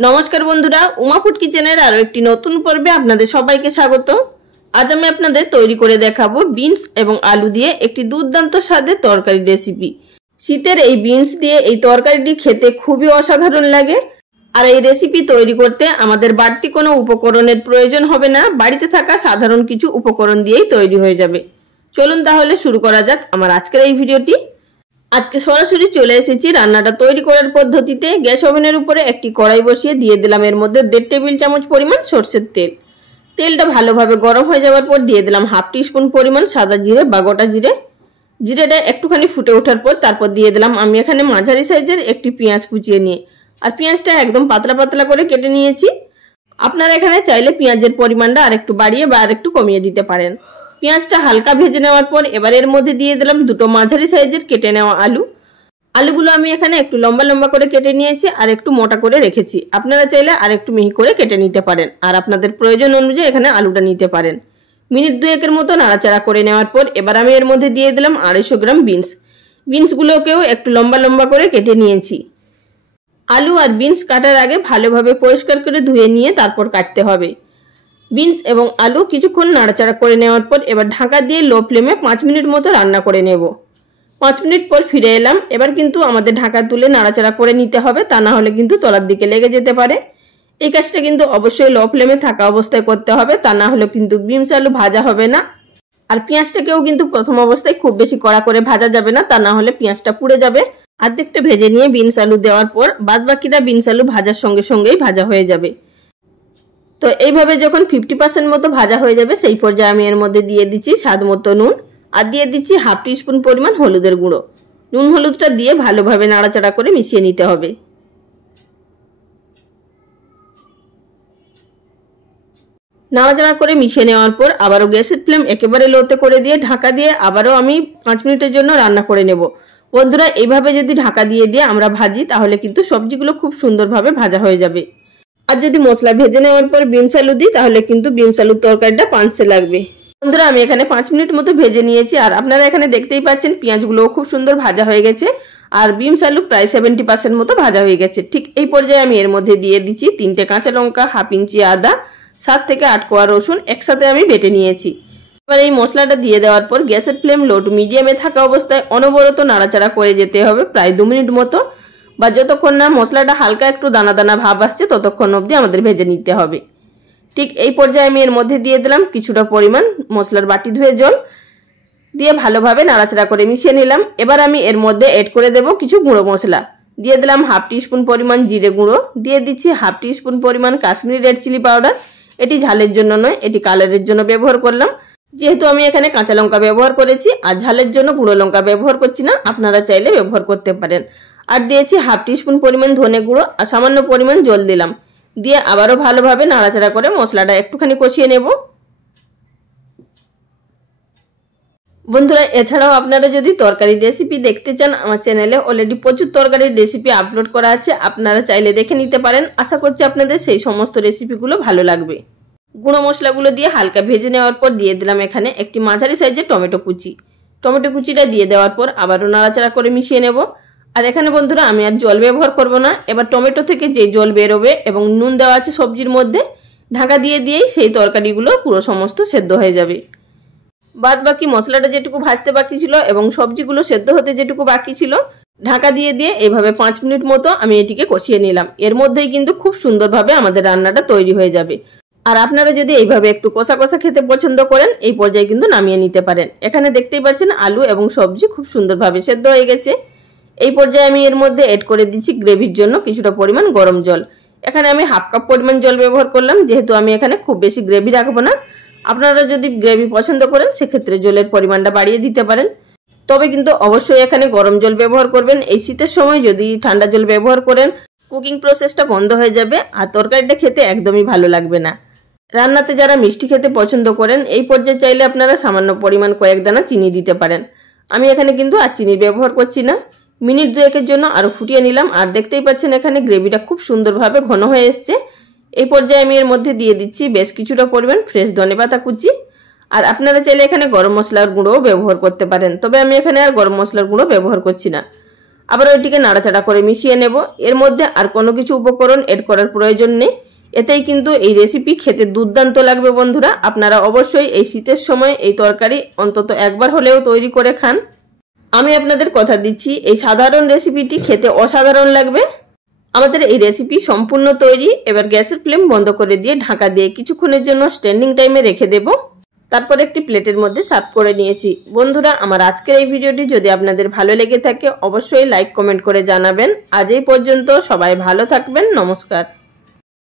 নমস্কার বন্ধুরা, উমা ফুড কিচেনের আরো একটি নতুন পর্বে আপনাদের সবাইকে স্বাগত। আজ আমি আপনাদের তৈরি করে দেখাবো বিনস এবং আলু দিয়ে একটি দুর্দান্ত স্বাদের তরকারি রেসিপি। শীতের এই বিনস দিয়ে এই তরকারিটি খেতে খুবই অসাধারণ লাগে। আর এই রেসিপি তৈরি করতে আমাদের বাড়তি কোনো উপকরণের প্রয়োজন হবে না, বাড়িতে থাকা সাধারণ কিছু উপকরণ দিয়েই তৈরি হয়ে যাবে। চলুন তাহলে শুরু করা যাক আমার আজকের এই ভিডিওটি। আজকে সরাসরি চলে এসেছি রান্নাটা তৈরি করার পদ্ধতিতে। গ্যাস ওভেনের উপরে একটি কড়াই বসিয়ে দিয়ে দিলাম এর মধ্যে 1.5 টেবিল চামচ পরিমাণ সরষের তেল। তেলটা ভালোভাবে গরম হয়ে যাওয়ার পর দিয়ে দিলাম 1/2 টিস্পুন পরিমাণ সাদা জিরে বা গোটা জিরে। জিরেটা একটুখানি ফুটে ওঠার পর তারপর দিয়ে দিলাম আমি এখানে মাঝারি সাইজের একটি পেঁয়াজ কুচিয়ে নিয়ে, আর পেঁয়াজটা একদম পাতলা পাতলা করে কেটে নিয়েছি। আপনারা এখানে চাইলে পেঁয়াজের পরিমাণটা আরেকটু বাড়িয়ে বা আরেকটু কমিয়ে দিতে পারেন। পেঁয়াজটা হালকা ভেজে নেওয়ার পর এবার এর মধ্যে দিয়ে দিলাম দুটো মাঝারি সাইজের কেটে নেওয়া আলু। আলুগুলো আমি এখানে একটু লম্বা লম্বা করে কেটে নিয়েছি আর একটু মোটা করে রেখেছি। আপনারা চাইলে আর একটু মিহি করে কেটে নিতে পারেন, আর আপনাদের প্রয়োজন অনুযায়ী এখানে আলুটা নিতে পারেন। মিনিট 2-এর মতো নাড়াচাড়া করে নেওয়ার পর এবার আমি এর মধ্যে দিয়ে দিলাম 250 গ্রাম বিনস। বিনসগুলোকেও একটু লম্বা লম্বা করে কেটে নিয়েছি। আলু আর বিনস কাটার আগে ভালোভাবে পরিষ্কার করে ধুয়ে নিয়ে তারপর কাটতে হবে। বিনস এবং আলু কিছুক্ষণ নাড়াচাড়া করে নেওয়ার পর এবার ঢাকা দিয়ে লো ফ্লেমে 5 মিনিট মতো রান্না করে নেব। 5 মিনিট পর ফিরে এলাম। এবার কিন্তু আমাদের ঢাকা তুলে নাড়াচাড়া করে নিতে হবে, তা না হলে কিন্তু তলার দিকে লেগে যেতে পারে। এই কাজটা কিন্তু অবশ্যই লো ফ্লেমে থাকা অবস্থায় করতে হবে, তা না হলে কিন্তু বিনস আলু ভাজা হবে না। আর পেঁয়াজটাকেও কিন্তু প্রথম অবস্থায় খুব বেশি কড়া করে ভাজা যাবে না, তা না হলে পেঁয়াজটা পুড়ে যাবে। অর্ধেকটা ভেজে নিয়ে বিনস আলু দেওয়ার পর বাদ বাকিটা বিনস আলু ভাজার সঙ্গে সঙ্গেই ভাজা হয়ে যাবে। তো এইভাবে যখন 50% মতো ভাজা হয়ে যাবে সেই পর্যায়ে আমি এর মধ্যে দিয়ে দিচ্ছি স্বাদ মতো নুন, আর দিয়ে দিচ্ছি 1/2 টিস্পুন পরিমাণ হলুদের গুঁড়ো। নুন হলুদটা দিয়ে ভালোভাবে নাড়াচাড়া করে মিশিয়ে নিতে হবে। নাড়াচাড়া করে মিশিয়ে নেওয়ার পর আবারও গ্যাসের ফ্লেম একেবারে লোতে করে দিয়ে ঢাকা দিয়ে আবারও আমি 5 মিনিটের জন্য রান্না করে নেব। বন্ধুরা, এইভাবে যদি ঢাকা দিয়ে আমরা ভাজি তাহলে কিন্তু সবজিগুলো খুব সুন্দরভাবে ভাজা হয়ে যাবে। আর যদি মশলা ভেজে নেওয়ার পর বিনস আলু দিই তাহলে কিন্তু বিনস আলুর তরকারিটা পানসে লাগবে। বন্ধুরা, আমি এখানে 5 মিনিট মতো ভেজে নিয়েছি, আর আপনারা এখানে দেখতেই পাচ্ছেন পেঁয়াজগুলোও খুব সুন্দর ভাজা হয়ে গেছে আর বিনস আলু প্রায় 70% মতো ভাজা হয়ে গেছে। ঠিক এই পর্যায়ে আমি এর মধ্যে দিয়ে দিচ্ছি 3টে কাঁচা লঙ্কা, 1/2 ইঞ্চি আদা, 7 থেকে 8 কোয়া রসুন একসাথে আমি বেটে নিয়েছি। এবার এই মশলাটা দিয়ে দেওয়ার পর গ্যাসের ফ্লেম লো টু মিডিয়ামে থাকা অবস্থায় অনবরত নাড়াচাড়া করে যেতে হবে প্রায় 2 মিনিট মতো, বা যতক্ষণ না মশলাটা হালকা একটু দানা দানা ভাব আসছে ততক্ষণ অবধি আমাদের ভেজে নিতে হবে। ঠিক এই পর্যায়ে আমি এর মধ্যে দিয়ে দিলাম কিছুটা পরিমাণ মশলার বাটি ধুয়ে জল, দিয়ে ভালোভাবে নাড়াচাড়া করে মিশিয়ে নিলাম। এবার আমি এর মধ্যে এড করে দেব কিছু গুঁড়ো মশলা। দিয়ে দিলাম 1/2 টিস্পুন পরিমাণ জিরে গুঁড়ো, দিয়ে দিচ্ছি 1/2 টিস্পুন পরিমাণ কাশ্মীরি রেড চিলি পাউডার। এটি ঝালের জন্য নয়, এটি কালারের জন্য ব্যবহার করলাম। যেহেতু আমি এখানে কাঁচা লঙ্কা ব্যবহার করেছি আর ঝালের জন্য গুঁড়ো লঙ্কা ব্যবহার করছি না, আপনারা চাইলে ব্যবহার করতে পারেন। আর দিয়েছি 1/2 টিস্পুন পরিমাণ ধনে গুঁড়ো আর সামান্য পরিমাণ জল দিলাম। দিয়ে আবারও ভালোভাবে নাড়াচাড়া করে মশলাটা একটুখানি কষিয়ে নেব। বন্ধুরা, এছাড়াও আপনারা যদি তরকারির রেসিপি দেখতে চান আমার চ্যানেলে অলরেডি প্রচুর তরকারির রেসিপি আপলোড করা আছে, আপনারা চাইলে দেখে নিতে পারেন। আশা করছি আপনাদের সেই সমস্ত রেসিপিগুলো ভালো লাগবে। গুঁড়ো মশলাগুলো দিয়ে হালকা ভেজে নেওয়ার পর দিয়ে দিলাম এখানে একটি মাঝারি সাইজের টমেটো কুচি। টমেটো কুচিটা দিয়ে দেওয়ার পর আবারও নাড়াচাড়া করে মিশিয়ে নেব। আর এখানে বন্ধুরা আমি আর জল ব্যবহার করব না। এবার টমেটো থেকে যে জল বেরোবে এবং নুন দেওয়া আছে সবজির মধ্যে, ঢাকা দিয়েই সেই তরকারিগুলো পুরো সমস্ত সেদ্ধ হয়ে যাবে। বাদ বাকি মশলাটা যেটুকু ভাজতে বাকি ছিল এবং সবজিগুলো সেদ্ধ হতে যেটুকু বাকি ছিল, ঢাকা দিয়ে এইভাবে 5 মিনিট মতো আমি এটিকে কষিয়ে নিলাম। এর মধ্যেই কিন্তু খুব সুন্দরভাবে আমাদের রান্নাটা তৈরি হয়ে যাবে। আর আপনারা যদি এইভাবে একটু কষা কষা খেতে পছন্দ করেন এই পর্যায়ে কিন্তু নামিয়ে নিতে পারেন। এখানে দেখতেই পাচ্ছেন আলু এবং সবজি খুব সুন্দরভাবে সেদ্ধ হয়ে গেছে। এই পর্যায়ে আমি এর মধ্যে এড করে দিচ্ছি গ্রেভির জন্য কিছুটা পরিমাণ গরম জল। এখানে আমি 1/2 কাপ পরিমাণ জল ব্যবহার করলাম, যেহেতু আমি এখানে খুব বেশি গ্রেভি রাখবো না। আপনারা যদি গ্রেভি পছন্দ করেন সেক্ষেত্রে জলের পরিমাণটা বাড়িয়ে দিতে পারেন, তবে কিন্তু অবশ্যই এখানে গরম জল ব্যবহার করবেন। এই শীতের সময় যদি ঠান্ডা জল ব্যবহার করেন কুকিং প্রসেসটা বন্ধ হয়ে যাবে আর তরকারিটা খেতে একদমই ভালো লাগবে না। রান্নাতে যারা মিষ্টি খেতে পছন্দ করেন এই পর্যায়ে চাইলে আপনারা সামান্য পরিমাণ কয়েক দানা চিনি দিতে পারেন। আমি এখানে কিন্তু আর চিনি ব্যবহার করছি না। মিনিট 2-এর জন্য আরও ফুটিয়ে নিলাম, আর দেখতেই পাচ্ছেন এখানে গ্রেভিটা খুব সুন্দরভাবে ঘন হয়ে এসছে। এই পর্যায়ে আমি এর মধ্যে দিয়ে দিচ্ছি বেশ কিছুটা পরিমাণ ফ্রেশ ধনেপাতা কুচি। আর আপনারা চাইলে এখানে গরম মশলার গুঁড়োও ব্যবহার করতে পারেন, তবে আমি এখানে আর গরম মশলার গুঁড়ো ব্যবহার করছি না। আবার এটিকে নাড়াচাড়া করে মিশিয়ে নেব। এর মধ্যে আর কোনো কিছু উপকরণ এড করার প্রয়োজন নেই। এতেই কিন্তু এই রেসিপি খেতে দুর্দান্ত লাগবে বন্ধুরা। আপনারা অবশ্যই এই শীতের সময় এই তরকারি অন্তত একবার হলেও তৈরি করে খান। আমি আপনাদের কথা দিচ্ছি এই সাধারণ রেসিপিটি খেতে অসাধারণ লাগবে। আমাদের এই রেসিপি সম্পূর্ণ তৈরি। এবার গ্যাসের ফ্লেম বন্ধ করে দিয়ে ঢাকা দিয়ে কিছুক্ষণের জন্য স্ট্যান্ডিং টাইমে রেখে দেব। তারপর একটি প্লেটের মধ্যে সার্ভ করে নিয়েছি। বন্ধুরা, আমার আজকের এই ভিডিওটি যদি আপনাদের ভালো লেগে থাকে অবশ্যই লাইক কমেন্ট করে জানাবেন। আজ এই পর্যন্ত, সবাই ভালো থাকবেন। নমস্কার।